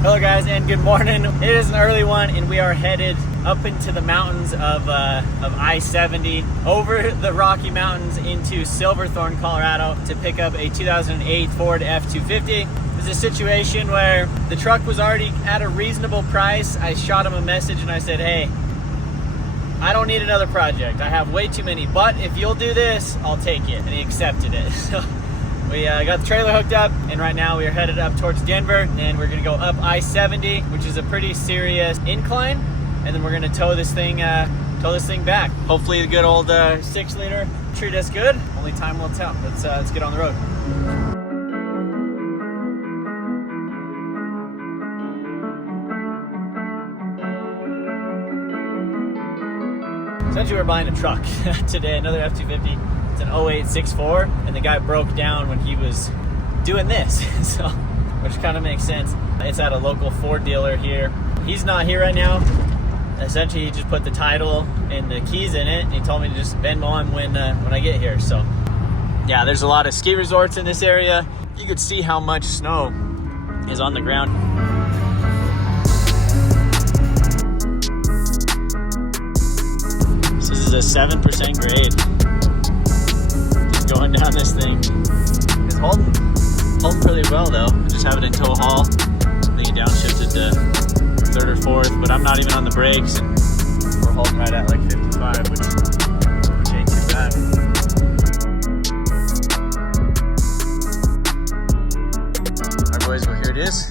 Hello guys, and good morning. It is an early one, and we are headed up into the mountains of I-70 over the Rocky Mountains into Silverthorne, Colorado to pick up a 2008 Ford F-250. It's a situation where the truck was already at a reasonable price. I shot him a message and I said, hey, I don't need another project. I have way too many, but if you'll do this, I'll take it. And he accepted it. So we got the trailer hooked up, and right now we are headed up towards Denver, and we're gonna go up I-70, which is a pretty serious incline, and then we're gonna tow this thing back. Hopefully the good old 6-liter treat us good. Only time will tell. Let's get on the road. Essentially, we're buying a truck today, another F-250. It's an 08 6.4, and the guy broke down when he was doing this, so, which kind of makes sense. It's at a local Ford dealer here. He's not here right now. Essentially, he just put the title and the keys in it, and he told me to just Venmo him when I get here. So, yeah, there's a lot of ski resorts in this area. You could see how much snow is on the ground. This is a 7% grade. Just going down this thing. It's holding pretty well though. I just have it in tow haul. I think it downshifted to 3rd or 4th, but I'm not even on the brakes, and we're holding right at like 55, which ain't too bad. Alright boys, well here it is.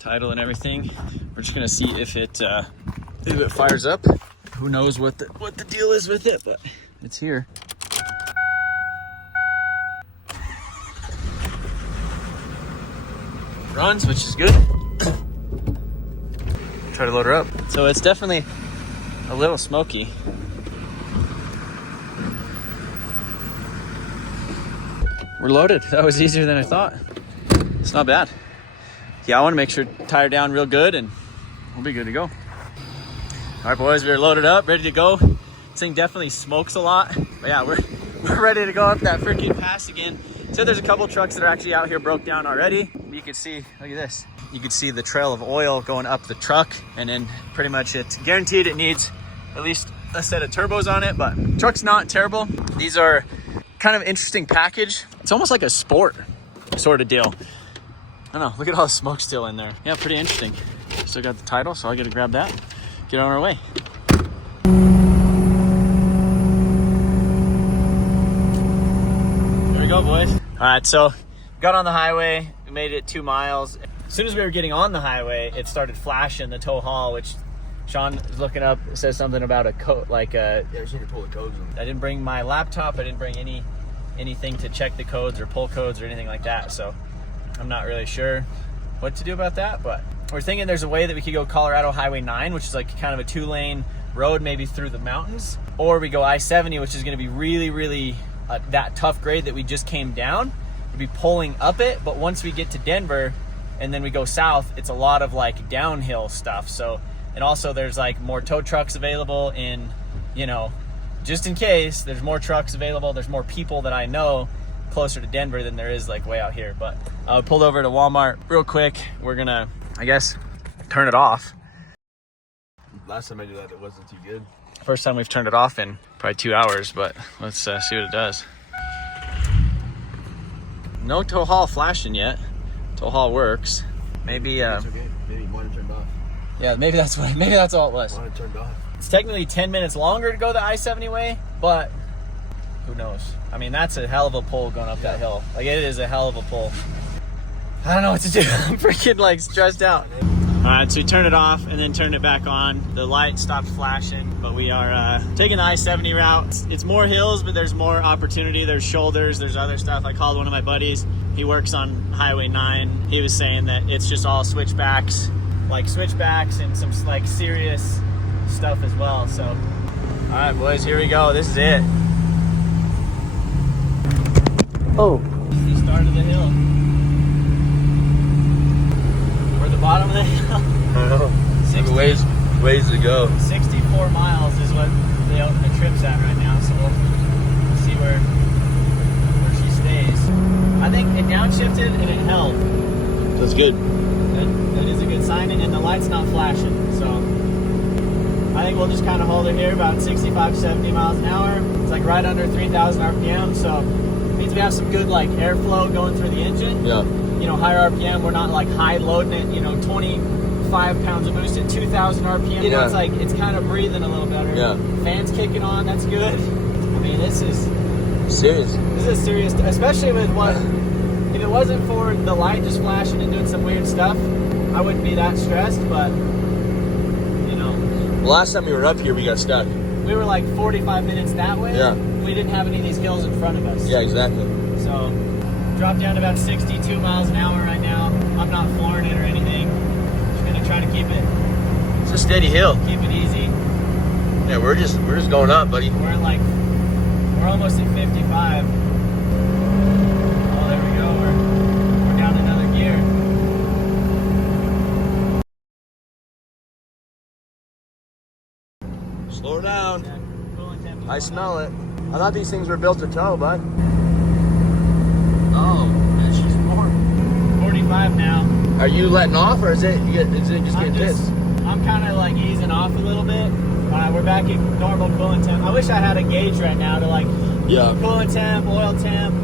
Title and everything. We're just gonna see if it fires up. Who knows what the deal is with it, but it's here. Runs, which is good. Try to load her up. So it's definitely a little smoky. We're loaded. That was easier than I thought. It's not bad. Yeah, I want to make sure tire down real good, and we'll be good to go. All right, boys, we're loaded up, ready to go. This thing definitely smokes a lot. But yeah, we're ready to go up that freaking pass again. So there's a couple trucks that are actually out here broke down already. You can see, look at this. You can see the trail of oil going up the truck, and then pretty much it's guaranteed it needs at least a set of turbos on it, but the truck's not terrible. These are kind of interesting package. It's almost like a sport sort of deal. I don't know, look at all the smoke still in there. Yeah, pretty interesting. Still got the title, so I gotta grab that. Get on our way. Here we go, boys. All right, so got on the highway. We made it 2 miles. As soon as we were getting on the highway, it started flashing the tow haul, which Sean is looking up. It says something about a code, like a. Yeah, we should pull the codes. I didn't bring my laptop. I didn't bring anything to check the codes or pull codes or anything like that. So I'm not really sure what to do about that, but we're thinking there's a way that we could go Colorado Highway 9, which is like kind of a 2-lane road, maybe through the mountains, or we go I-70, which is going to be really, really that tough grade that we just came down. We'd be pulling up it, but once we get to Denver and then we go south, it's a lot of like downhill stuff. So, and also there's like more tow trucks available in, you know, just in case there's more trucks available, there's more people that I know closer to Denver than there is like way out here. But I pulled over to Walmart real quick. We're gonna, I guess, turn it off. Last time I did that, it wasn't too good. First time we've turned it off in probably 2 hours, but let's see what it does. No tow haul flashing yet. Tow haul works. Maybe it's okay. Maybe mine turned off. Yeah, maybe that's all it was. Mine turned off. It's technically 10 minutes longer to go the I-70 way, but who knows? I mean, that's a hell of a pull going up that hill. Like, it is a hell of a pull. I don't know what to do. I'm freaking like stressed out. All right, so we turned it off and then turned it back on. The light stopped flashing, but we are taking the I-70 route. It's more hills, but there's more opportunity. There's shoulders, there's other stuff. I called one of my buddies. He works on Highway 9. He was saying that it's just all switchbacks and some like serious stuff as well. So, all right, boys, here we go. This is it. Oh, the start of the hill. We're at the bottom of the hill. I know. Ways to go. 64 miles is what the trip's at right now, so we'll see where she stays. I think it downshifted and it held. To That's good. That is a good sign, and the light's not flashing. So I think we'll just kind of hold it here about 65, 70 miles an hour. It's like right under 3,000 RPM, so it means we have some good like airflow going through the engine. Yeah. You know, higher RPM, we're not like high loading it, you know, 25 pounds of boost at 2,000 RPM. You know, it's like, it's kind of breathing a little better. Yeah. Fans kicking on, that's good. I mean, this is serious. This is serious, especially with what, if it wasn't for the light just flashing and doing some weird stuff, I wouldn't be that stressed, but, you know. The last time we were up here, we got stuck. We were like 45 minutes that way. Yeah. We didn't have any of these hills in front of us. Yeah, exactly. So, drop down to about 62 miles an hour right now. I'm not flooring it or anything. Just gonna try to keep it. It's a steady hill. Keep it easy. Yeah, we're just going up, buddy. We're almost at 55. Oh, there we go. We're down another gear. Slow down. Yeah, coolant temp. I smell it. I thought these things were built to tow, bud. Oh, it's just more. 45 now. Are you letting off, or is it just getting pissed? I'm kind of like easing off a little bit. We're back at normal coolant temp. I wish I had a gauge right now to like coolant temp, oil temp,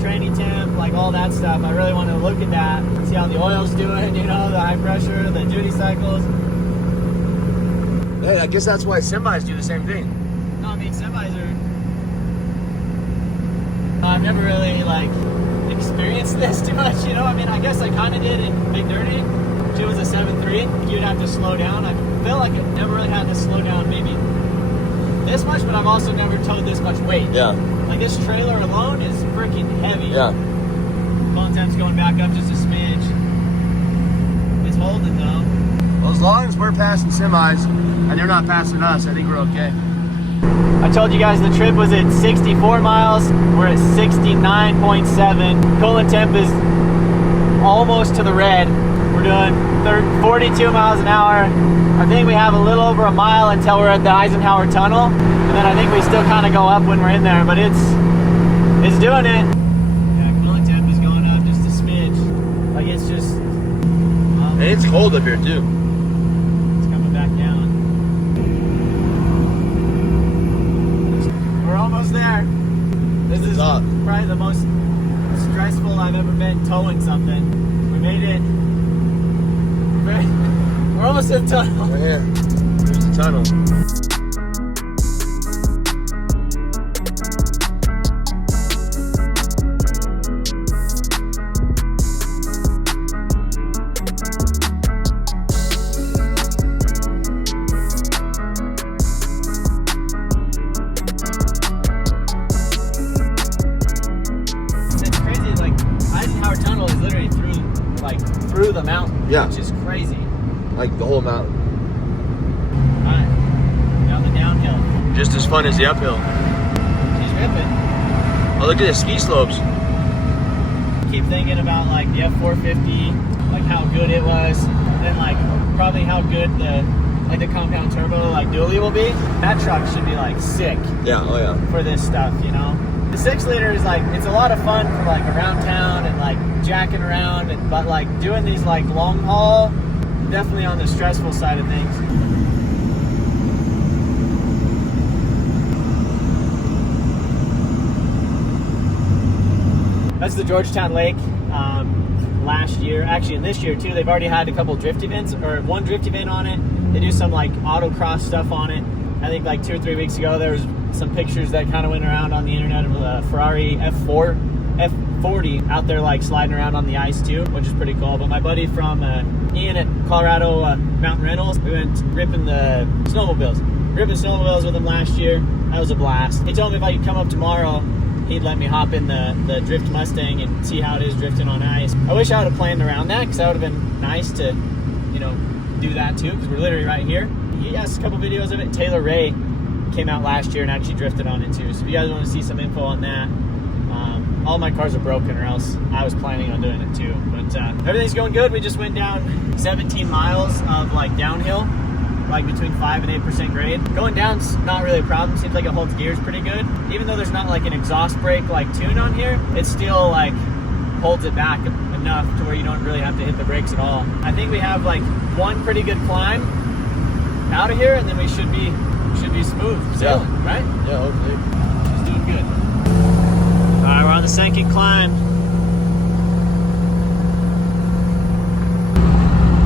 tranny temp, like all that stuff. I really want to look at that, see how the oil's doing, you know, the high pressure, the duty cycles. Hey, I guess that's why semis do the same thing. No, I mean, semis are... I've never really like experienced this too much, you know. I mean, I guess I kind of did in McDermott. She was a 7.3. You'd have to slow down. I feel like I never really had to slow down maybe this much, but I've also never towed this much weight. Yeah. Like this trailer alone is freaking heavy. Yeah. Coolant temp's going back up just a smidge. It's holding though. Well, as long as we're passing semis and you're not passing us, I think we're okay. I told you guys the trip was at 64 miles. We're at 69.7. Coolant temp is almost to the red. We're doing 42 miles an hour. I think we have a little over a mile until we're at the Eisenhower tunnel. And then I think we still kind of go up when we're in there, but it's doing it. Yeah, coolant temp is going up just a smidge. Like it's just... and it's cold up here too. It's coming back down. We're almost there. This is probably the most stressful I've ever been towing something. We made it. We're almost at the tunnel. Right here. There's the tunnel. It's crazy. Like Eisenhower Tunnel is literally through the mountain. Yeah. Which is crazy. Like the whole mountain. Alright. Down the downhill. Just as fun as the uphill. She's ripping. Oh, look at the ski slopes. Keep thinking about like the F450, like how good it was, then like probably how good the compound turbo like dually will be. That truck should be like sick. Yeah, oh yeah. For this stuff, you know. The 6 liter is like, it's a lot of fun for like around town and like jacking around, but like doing these like long haul, definitely on the stressful side of things. That's the Georgetown Lake. Last year, actually in this year too, they've already had a couple drift events, or one drift event on it. They do some like autocross stuff on it. I think like 2 or 3 weeks ago there was some pictures that kind of went around on the internet of a Ferrari F40 out there like sliding around on the ice too, which is pretty cool. But my buddy from Ian at Colorado Mountain Rentals, we went ripping snowmobiles with him last year. That was a blast. He told me if I could come up tomorrow, he'd let me hop in the Drift Mustang and see how it is drifting on ice. I wish I would have planned around that, because that would have been nice to, you know, do that too, because we're literally right here. He has a couple videos of it. Taylor Ray came out last year and actually drifted on it too. So if you guys want to see some info on that, all my cars are broken, or else I was planning on doing it too. But everything's going good. We just went down 17 miles of like downhill, like between 5 and 8% grade. Going down's not really a problem. Seems like it holds gears pretty good. Even though there's not like an exhaust brake like tune on here, it still like holds it back enough to where you don't really have to hit the brakes at all. I think we have like one pretty good climb out of here, and then we should be smooth sailing, right? Yeah, hopefully. She's doing good. All right, we're on the second climb.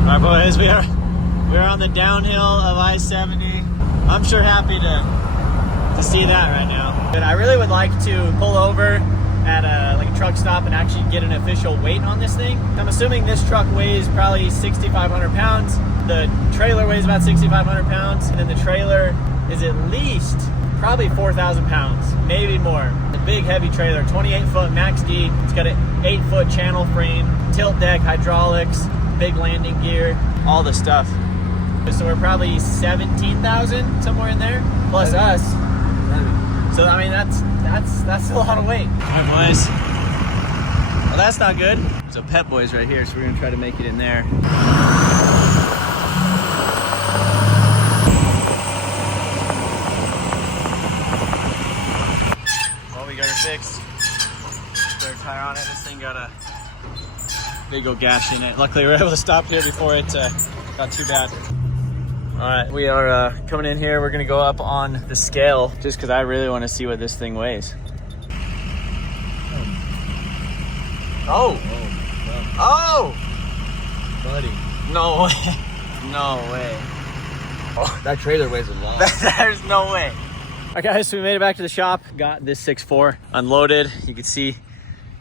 All right, boys, we're on the downhill of I-70. I'm sure happy to see that right now. But I really would like to pull over at a truck stop and actually get an official weight on this thing. I'm assuming this truck weighs probably 6,500 pounds. The trailer weighs about 6,500 pounds, and then the trailer is at least probably 4,000 pounds, maybe more. A big heavy trailer, 28-foot max D. It's got an 8-foot channel frame, tilt deck, hydraulics, big landing gear, all the stuff. So we're probably 17,000 somewhere in there, plus us. So I mean that's a lot of weight. All right, boys. Well, that's not good. So Pep Boys right here, so we're gonna try to make it in there. Well, we got her fixed. Spare tire on it. This thing got a big old gash in it. Luckily, we were able to stop here before it got too bad. All right, we are coming in here. We're gonna go up on the scale just because I really want to see what this thing weighs. Oh! Buddy. No way. No way. Oh, that trailer weighs a lot. There's no way. All right, guys, so we made it back to the shop. Got this 6.4 unloaded. You can see,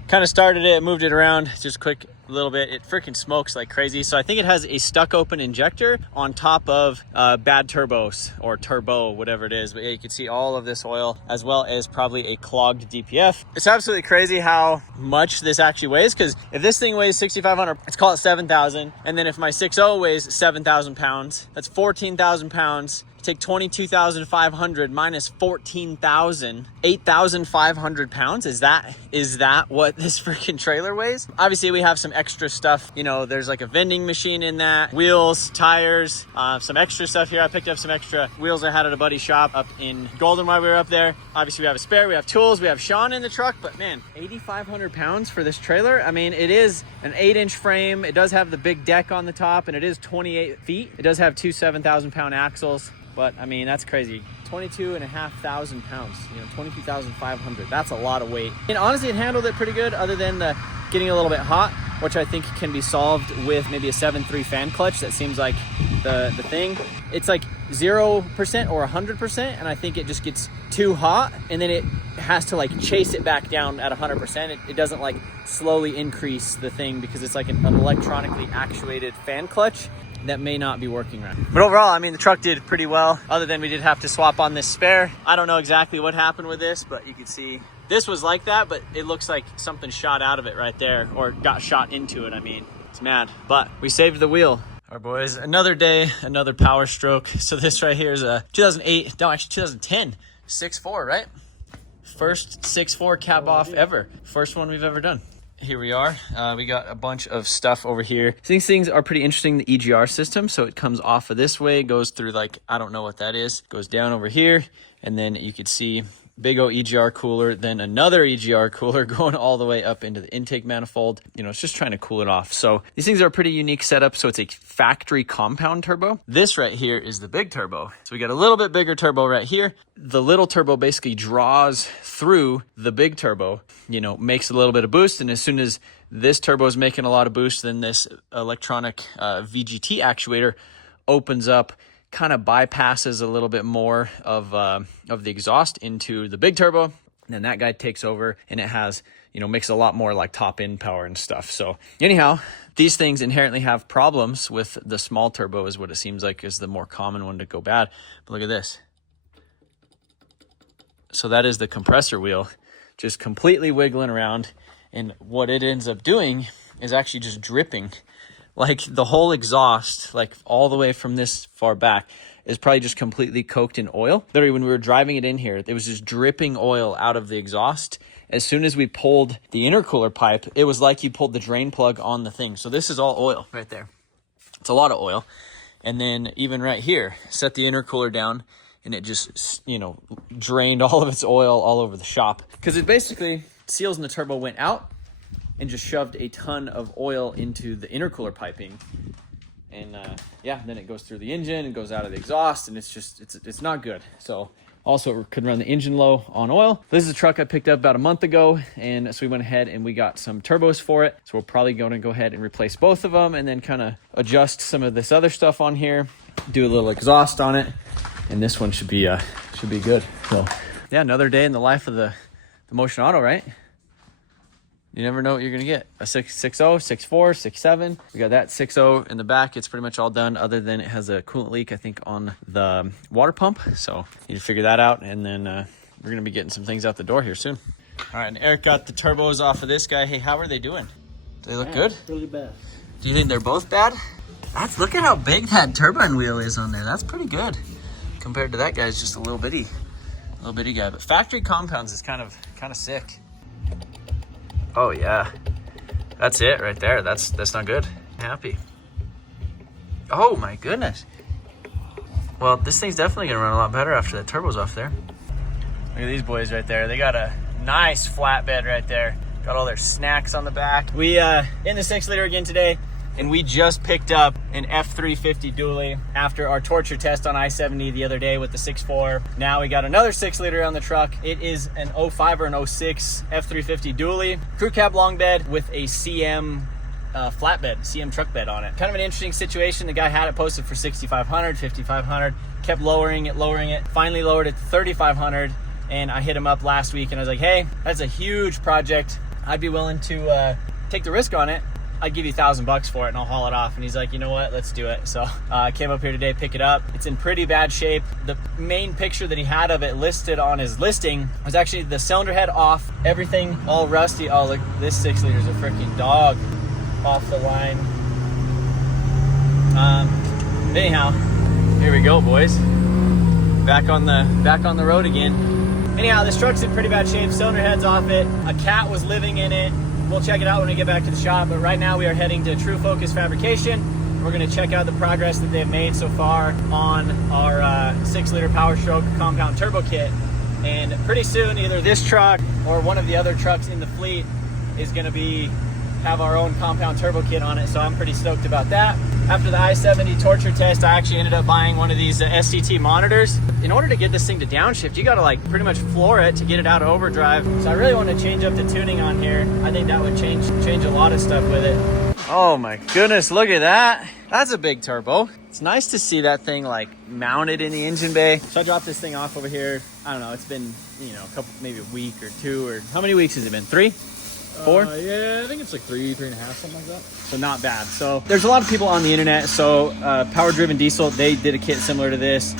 kind of started it, moved it around just quick a little bit. It freaking smokes like crazy. So I think it has a stuck open injector on top of bad turbos or turbo, whatever it is. But yeah, you can see all of this oil as well as probably a clogged DPF. It's absolutely crazy how much this actually weighs, because if this thing weighs 6,500, let's call it 7,000. And then if my 6.0 weighs 7,000 pounds, that's 14,000 pounds. Take 22,500 minus 14,000, 8,500 pounds. Is that what this freaking trailer weighs? Obviously, we have some extra stuff. You know, there's like a vending machine in that, wheels, tires, some extra stuff here. I picked up some extra wheels I had at a buddy's shop up in Golden while we were up there. Obviously, we have a spare, we have tools, we have Sean in the truck, but man, 8,500 pounds for this trailer. I mean, it is an 8-inch frame. It does have the big deck on the top, and it is 28 feet. It does have two 7,000-pound axles. But I mean, that's crazy. 22,500 pounds, you know, 22,500. That's a lot of weight. And honestly, it handled it pretty good, other than the getting a little bit hot, which I think can be solved with maybe a 7.3 fan clutch. That seems like the thing. It's like 0% or 100%, and I think it just gets too hot, and then it has to like chase it back down at 100%. It doesn't like slowly increase the thing because it's like an electronically actuated fan clutch that may not be working right. But overall, I mean, the truck did pretty well, other than we did have to swap on this spare. I don't know exactly what happened with this, but you can see this was like that, but it looks like something shot out of it right there, or got shot into it. I mean, it's mad, but we saved the wheel. All right, boys, another day, another Powerstroke. So this right here is a 2010 6.4, right? First 6.4 cab off ever. First one we've ever done. Here we are. We got a bunch of stuff over here. These things are pretty interesting, the EGR system. So it comes off of this way, goes through like, I don't know what that is, goes down over here. And then you could see big old EGR cooler, then another EGR cooler going all the way up into the intake manifold. You know, it's just trying to cool it off. So these things are a pretty unique setup. So it's a factory compound turbo. This right here is the big turbo. So we got a little bit bigger turbo right here. The little turbo basically draws through the big turbo, you know, makes a little bit of boost. And as soon as this turbo is making a lot of boost, then this electronic VGT actuator opens up, kind of bypasses a little bit more of the exhaust into the big turbo. And then that guy takes over, and it has, you know, makes a lot more like top end power and stuff. So anyhow, these things inherently have problems with the small turbo, is what it seems like is the more common one to go bad. But look at this. So that is the compressor wheel just completely wiggling around. And what it ends up doing is actually just dripping. Like the whole exhaust, like all the way from this far back, is probably just completely coked in oil. Literally, when we were driving it in here, it was just dripping oil out of the exhaust. As soon as we pulled the intercooler pipe, it was like you pulled the drain plug on the thing. So this is all oil right there. It's a lot of oil. And then even right here, set the intercooler down, and it just, you know, drained all of its oil all over the shop. Because it basically, seals in the turbo went out, and just shoved a ton of oil into the intercooler piping. And yeah, then it goes through the engine and goes out of the exhaust, and it's not good. So also it could run the engine low on oil. This is a truck I picked up about a month ago, and so we went ahead and we got some turbos for it. So we're probably going to go ahead and replace both of them, and then kind of adjust some of this other stuff on here, do a little exhaust on it, and this one should be good. So yeah, another day in the life of the Motion Auto, right? You never know what you're gonna get. A 6.0, 6.4, 6.7. We got that 6.0 in the back. It's pretty much all done, other than it has a coolant leak, I think, on the water pump. So need to figure that out, and then we're gonna be getting some things out the door here soon. All right, and Eric got the turbos off of this guy. Hey, how are they doing? Do they look good? Really bad. Do you think they're both bad? Look at how big that turbine wheel is on there. That's pretty good compared to that guy's just a little bitty guy. But factory compounds is kind of sick. Oh yeah, that's it right there. That's not good. Happy. Oh my goodness. Well, this thing's definitely gonna run a lot better after that turbo's off there. Look at these boys right there. They got a nice flatbed right there. Got all their snacks on the back. We in the 6-liter again today, and we just picked up an F350 dually after our torture test on I-70 the other day with the 6.4. Now we got another 6-liter on the truck. It is an 05 or an 06 F350 dually, crew cab long bed with a CM flatbed, CM truck bed on it. Kind of an interesting situation. The guy had it posted for 6,500, 5,500, kept lowering it, finally lowered it to 3,500. And I hit him up last week and I was like, hey, that's a huge project. I'd be willing to take the risk on it. I'd give you $1,000 for it and I'll haul it off. And he's like, you know what, let's do it. So I came up here today, pick it up. It's in pretty bad shape. The main picture that he had of it listed on his listing was actually the cylinder head off, everything all rusty. Oh, look, this 6-liter is a freaking dog off the line. Anyhow, here we go, boys. Back on the road again. Anyhow, this truck's in pretty bad shape. Cylinder head's off it. A cat was living in it. We'll check it out when we get back to the shop, but right now we are heading to True Focus Fabrication. We're gonna check out the progress that they've made so far on our 6-liter Powerstroke compound turbo kit. And pretty soon, either this truck or one of the other trucks in the fleet is gonna have our own compound turbo kit on it, so I'm pretty stoked about that. After the I-70 torture test, I actually ended up buying one of these SCT monitors. In order to get this thing to downshift, you gotta like pretty much floor it to get it out of overdrive. So I really want to change up the tuning on here. I think that would change a lot of stuff with it. Oh my goodness, look at that. That's a big turbo. It's nice to see that thing like mounted in the engine bay. So I dropped this thing off over here. I don't know, it's been, a couple, maybe a week or two, or how many weeks has it been? 3? 4? Yeah, I think it's like 3.5, something like that. So not bad. So there's a lot of people on the internet. So Power Driven Diesel, they did a kit similar to this.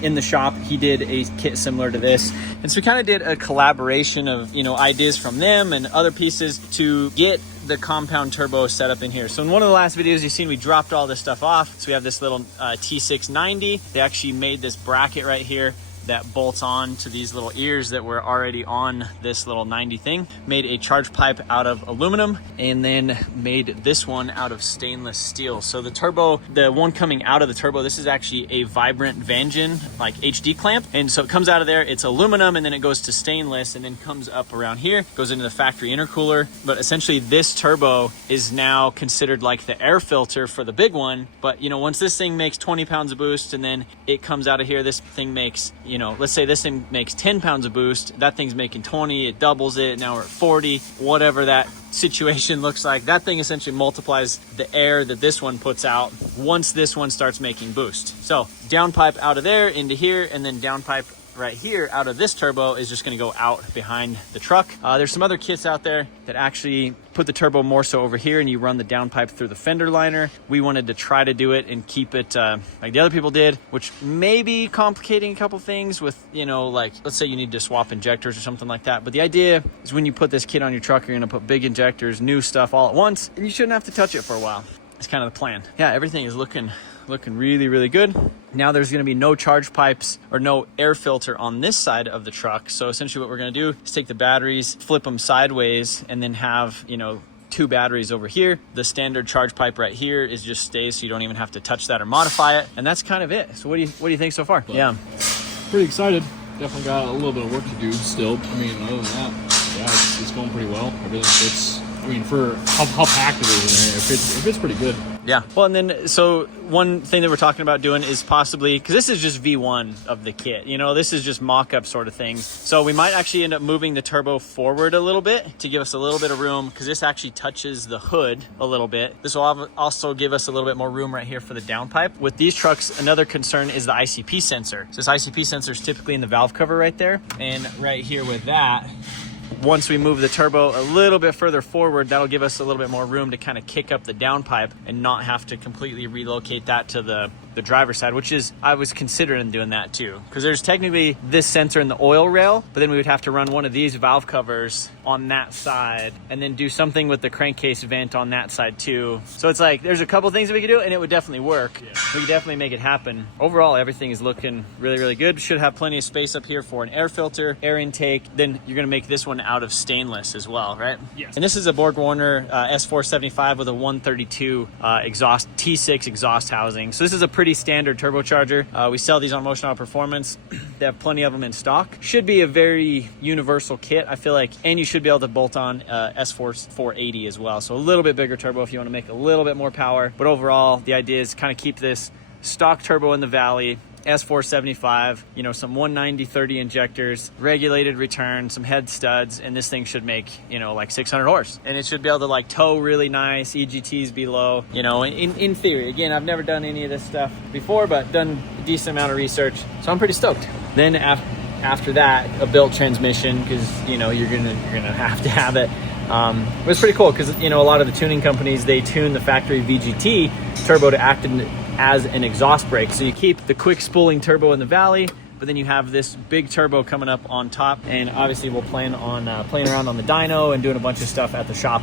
In the shop, he did a kit similar to this. And so we kind of did a collaboration of, ideas from them and other pieces to get the compound turbo set up in here. So in one of the last videos you've seen, we dropped all this stuff off. So we have this little T690. They actually made this bracket right here that bolts on to these little ears that were already on this little 90 thing. Made a charge pipe out of aluminum, and then made this one out of stainless steel. So the turbo, the one coming out of the turbo, this is actually a Vibrant Vangeon like HD clamp. And so it comes out of there, it's aluminum, and then it goes to stainless, and then comes up around here, goes into the factory intercooler. But essentially this turbo is now considered like the air filter for the big one. But once this thing makes 20 pounds of boost, and then it comes out of here, this thing makes, let's say this thing makes 10 pounds of boost, that thing's making 20, it doubles it, now we're at 40, whatever that situation looks like. That thing essentially multiplies the air that this one puts out once this one starts making boost. So downpipe out of there into here, and then downpipe right here out of this turbo is just going to go out behind the truck. There's some other kits out there that actually put the turbo more so over here, and you run the downpipe through the fender liner. We wanted to try to do it and keep it like the other people did, which may be complicating a couple things with, like let's say you need to swap injectors or something like that. But the idea is when you put this kit on your truck, you're going to put big injectors, new stuff all at once, and you shouldn't have to touch it for a while. It's kind of the plan. Yeah, everything is looking really, really good. Now there's going to be no charge pipes or no air filter on this side of the truck. So essentially what we're going to do is take the batteries, flip them sideways, and then have, 2 batteries over here. The standard charge pipe right here is just stays, so you don't even have to touch that or modify it. And that's kind of it. So what do you think so far? But yeah. Pretty excited. Definitely got a little bit of work to do still. Other than that, yeah, it's going pretty well. I mean, for how packed it is in there, if it's pretty good. Yeah. Well, and then, so one thing that we're talking about doing is possibly, because this is just V1 of the kit, you know, this is just mock-up sort of things. So we might actually end up moving the turbo forward a little bit to give us a little bit of room, because this actually touches the hood a little bit. This will also give us a little bit more room right here for the downpipe. With these trucks, another concern is the ICP sensor. So this ICP sensor is typically in the valve cover right there. And right here with that, once we move the turbo a little bit further forward, that'll give us a little bit more room to kind of kick up the downpipe and not have to completely relocate that to the driver's side, which is, I was considering doing that too. Because there's technically this sensor in the oil rail, but then we would have to run one of these valve covers on that side and then do something with the crankcase vent on that side too. So it's like, there's a couple things that we could do and it would definitely work. Yeah. We could definitely make it happen. Overall, everything is looking really, really good. Should have plenty of space up here for an air filter, air intake. Then you're gonna make this one out of stainless as well, right? Yes. And this is a Borg Warner S475 with a 132 exhaust, T6 exhaust housing. So this is a pretty standard turbocharger. We sell these on Motion Auto Performance. They have plenty of them in stock. Should be a very universal kit, I feel like, and you should be able to bolt on S4 480 as well. So a little bit bigger turbo if you want to make a little bit more power. But overall, the idea is kind of keep this stock turbo in the valley, S475, you know, some 190/30 injectors, regulated return, some head studs, and this thing should make, you know, like 600 horse. And it should be able to like tow really nice, EGTs below, you know, in theory. Again, I've never done any of this stuff before, but done a decent amount of research, so I'm pretty stoked. Then after that, a built transmission, because, you know, you're gonna have to have it. It was pretty cool because, you know, a lot of the tuning companies, they tune the factory VGT turbo to act as an exhaust brake. So you keep the quick spooling turbo in the valley, but then you have this big turbo coming up on top. And obviously we'll plan on playing around on the dyno and doing a bunch of stuff at the shop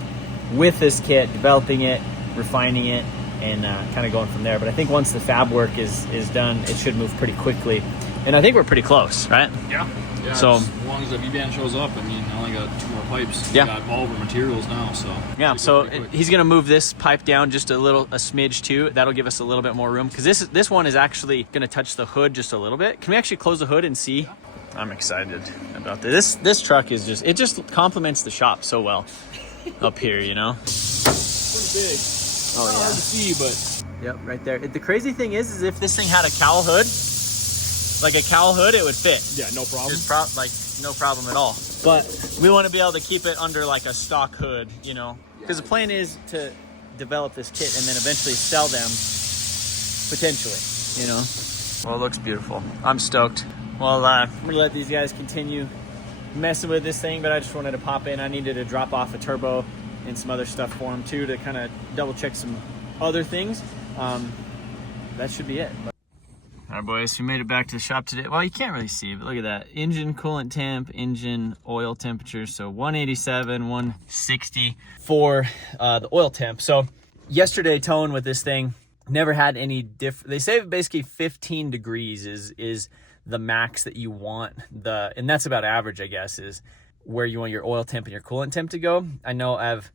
with this kit, developing it, refining it, and kind of going from there. But I think once the fab work is done, it should move pretty quickly. And I think we're pretty close, right? Yeah. So as long as the V-band shows up, I mean, I only got 2 more pipes. Yeah. Got all of our materials now, so. Yeah, so he's gonna move this pipe down just a smidge too. That'll give us a little bit more room, because this one is actually gonna touch the hood just a little bit. Can we actually close the hood and see? Yeah. I'm excited about this. This truck is just complements the shop so well up here, you know? Pretty big. Oh yeah. Hard to see, but. Yep, right there. The crazy thing is if this thing had a cowl hood, like a cowl hood, it would fit. Yeah, no problem. There's no problem at all. But we want to be able to keep it under like a stock hood, you know, because the plan is to develop this kit and then eventually sell them, potentially, you know. Well, it looks beautiful. I'm stoked. Well, I'm gonna let these guys continue messing with this thing, but I just wanted to pop in. I needed to drop off a turbo and some other stuff for them too, to kind of double check some other things. That should be it. All right, boys, we made it back to the shop today. Well, you can't really see, but look at that. Engine coolant temp, engine oil temperature. So 187, 160 for the oil temp. So yesterday towing with this thing, never had any different. They say basically 15 degrees is the max that you want. And that's about average, I guess, is where you want your oil temp and your coolant temp to go. I know I've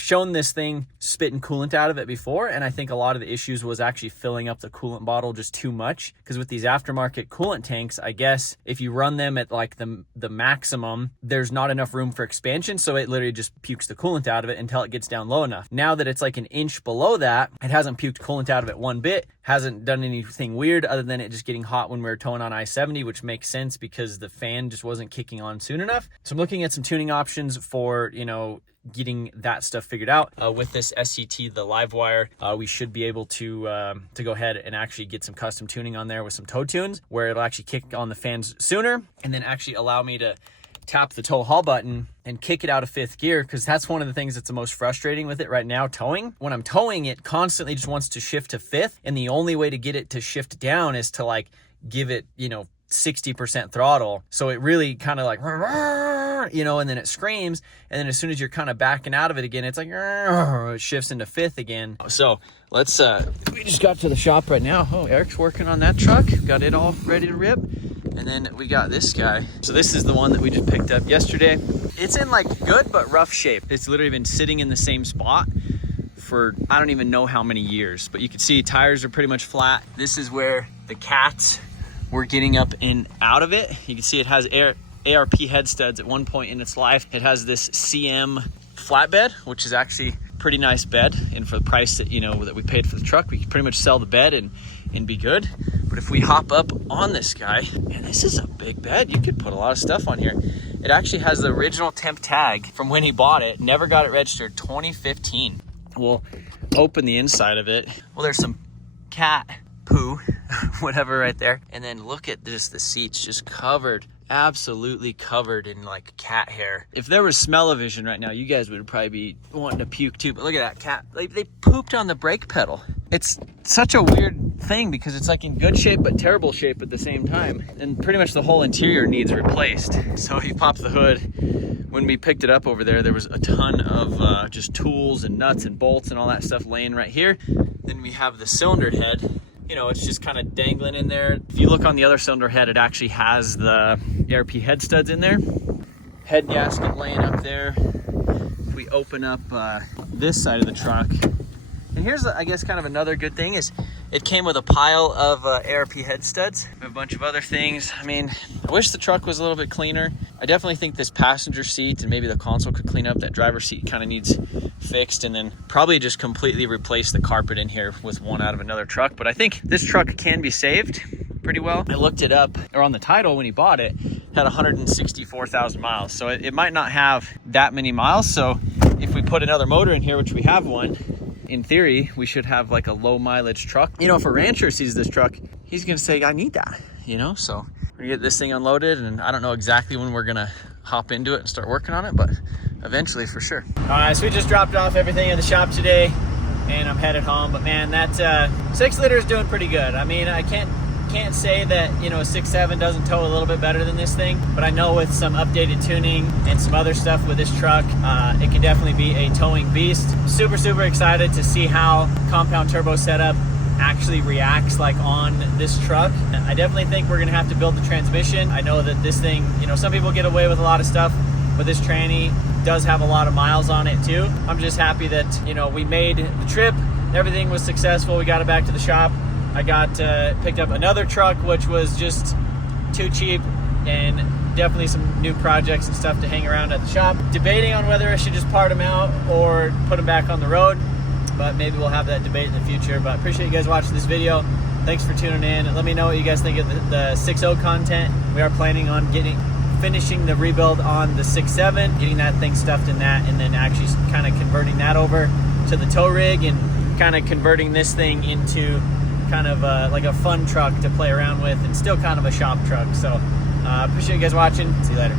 shown this thing spitting coolant out of it before, and I think a lot of the issues was actually filling up the coolant bottle just too much. Because with these aftermarket coolant tanks, I guess if you run them at like the maximum, there's not enough room for expansion, so it literally just pukes the coolant out of it until it gets down low enough. Now that it's like an inch below that, it hasn't puked coolant out of it one bit, hasn't done anything weird other than it just getting hot when we were towing on I-70, which makes sense because the fan just wasn't kicking on soon enough. So I'm looking at some tuning options for, you know, getting that stuff figured out. With this SCT, the live wire, we should be able to go ahead and actually get some custom tuning on there with some tow tunes where it'll actually kick on the fans sooner and then actually allow me to tap the tow haul button and kick it out of 5th gear, because that's one of the things that's the most frustrating with it right now, towing. When I'm towing, it constantly just wants to shift to 5th, and the only way to get it to shift down is to like give it, you know, 60% throttle. So it really kind of like, you know, and then it screams, and then as soon as you're kind of backing out of it again, it's like it shifts into 5th again. So let's we just got to the shop right now. Oh, Eric's working on that truck, got it all ready to rip. And then we got this guy. So this is the one that we just picked up yesterday. It's in like good but rough shape. It's literally been sitting in the same spot for I don't even know how many years, but you can see tires are pretty much flat. This is where the cats were getting up and out of it. You can see it has ARP head studs at one point in its life. It has this CM flatbed, which is actually pretty nice bed, and for the price that, you know, that we paid for the truck, we can pretty much sell the bed and be good. But if we hop up on this guy, man, this is a big bed. You could put a lot of stuff on here. It actually has the original temp tag from when he bought it. Never got it registered, 2015. We'll open the inside of it. Well, there's some cat poo, whatever, right there. And then look at just the seats, just covered, absolutely covered in like cat hair. If there was smell-o-vision right now, you guys would probably be wanting to puke too. But look at that cat. They pooped on the brake pedal. It's such a weird thing because it's like in good shape but terrible shape at the same time. And pretty much the whole interior needs replaced. So he popped the hood. When we picked it up over there, there was a ton of just tools and nuts and bolts and all that stuff laying right here. Then we have the cylinder head. You know, it's just kind of dangling in there. If you look on the other cylinder head, it actually has the ARP head studs in there. Head gasket laying up there. If we open up this side of the truck, and here's, I guess, kind of another good thing is it came with a pile of ARP head studs, a bunch of other things. I mean, I wish the truck was a little bit cleaner. I definitely think this passenger seat and maybe the console could clean up. That driver's seat kind of needs fixed, and then probably just completely replace the carpet in here with one out of another truck. But I think this truck can be saved pretty well. I looked it up, or on the title when he bought it, had 164,000 miles. So it might not have that many miles. So if we put another motor in here, which we have one, in theory, we should have like a low mileage truck. You know, if a rancher sees this truck, he's gonna say, I need that, you know? So we're gonna get this thing unloaded, and I don't know exactly when we're gonna hop into it and start working on it, but eventually for sure. All right, so we just dropped off everything in the shop today, and I'm headed home. But man, that 6 liter is doing pretty good. I mean, I can't say that, you know, 6.7 doesn't tow a little bit better than this thing, but I know with some updated tuning and some other stuff with this truck, it can definitely be a towing beast. Super excited to see how compound turbo setup actually reacts like on this truck. I definitely think we're gonna have to build the transmission. I know that this thing, you know, some people get away with a lot of stuff, but this tranny does have a lot of miles on it too. I'm just happy that, you know, we made the trip, everything was successful, we got it back to the shop. I got picked up another truck, which was just too cheap, and definitely some new projects and stuff to hang around at the shop. Debating on whether I should just part them out or put them back on the road, but maybe we'll have that debate in the future. But I appreciate you guys watching this video. Thanks for tuning in, and let me know what you guys think of the 6.0 content. We are planning on finishing the rebuild on the 6.7, getting that thing stuffed in that, and then actually kind of converting that over to the tow rig and kind of converting this thing into kind of like a fun truck to play around with, and still kind of a shop truck. So appreciate you guys watching. See you later.